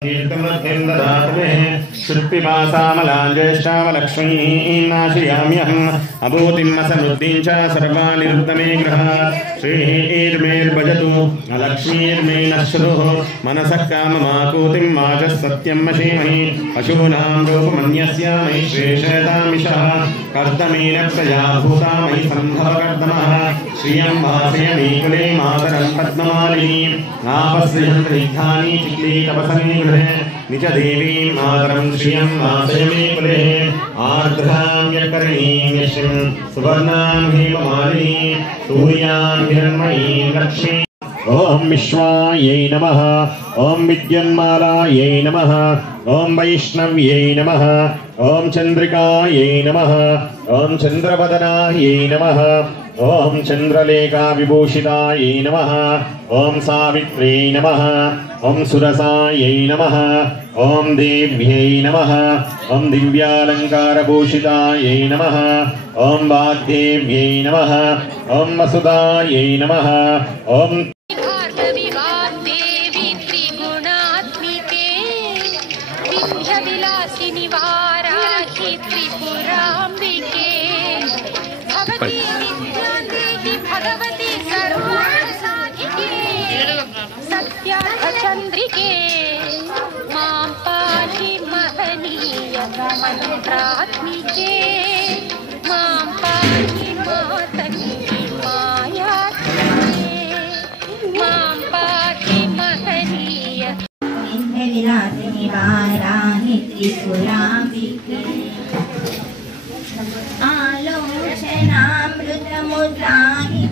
श्रुत्पिपासामलाञ्जेष्टावलक्ष्मीनाशयाम्यहम् अभूतिमसमृद्धिं च सर्वानिरुद्धमे ग्रहात् श्रीर्मेर्भजतु अलक्ष्मीर्मे नश्रुः मनसः काममाकूतिं वाचः सत्यं मशीमहि पशूनां रूपमन्यस्य मयि श्रेषतामिषः कर्दमेनक्षया भूता मयि सम्भवकर्दमः श्रियं वासयमि कुले मातरं पद्ममालिनी आपस्यन्त्रिघ्नानि चिक्ली तपसने गृहे निज देवीं मातरं श्रियं वासयमि कुले आर्द्रां यकर्णीं यशिं सुवर्णां हेममालिनी सूर्यां हिरण्मयीं लक्ष्मीं ओम विश्वायै नमः ओम विद्युन्मालायै नमः ओम वैष्णव्यै नमः ओम चंद्रिकायै नमः ओम चंद्रवदनायै नमः ओम चंद्रलेखा विभूषितायै नमः ओम सावित्र्यै नमः ओम सुरसायै नमः ओम देव्यै नमः ओम दिव्यालंकारभूषितायै नमः ओम वाग्देव्यै नमः ओम वसुदायै नमः ओम चंद्रिके मां पाहि महनीय मंत्रात्मिके मां पाहि मातंगी मायात्मिके मां पाहि महनीय विलासिनी वाराहि त्रिपुराम्बिके आलोचनामृतमुद्राहि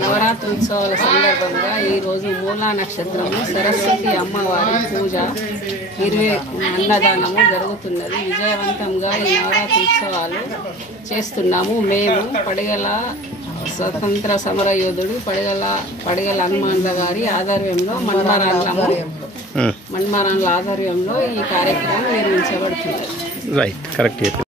నవరాత్రోత్సవాల సందర్భంగా ఈరోజు మూలా నక్షత్రము సరస్వతి అమ్మవారి పూజ అన్నదానము జరుగుతున్నది. విజయవంతంగా ఈ నవరాత్రి ఉత్సవాలు చేస్తున్నాము. మేము పడిగల స్వతంత్ర సమర యోధుడు పడిగల హనుమాన్ల గారి ఆధ్వర్యంలో మన్మారాన్ల ఆధ్వర్యంలో ఈ కార్యక్రమం నిర్వహించబడుతున్నది.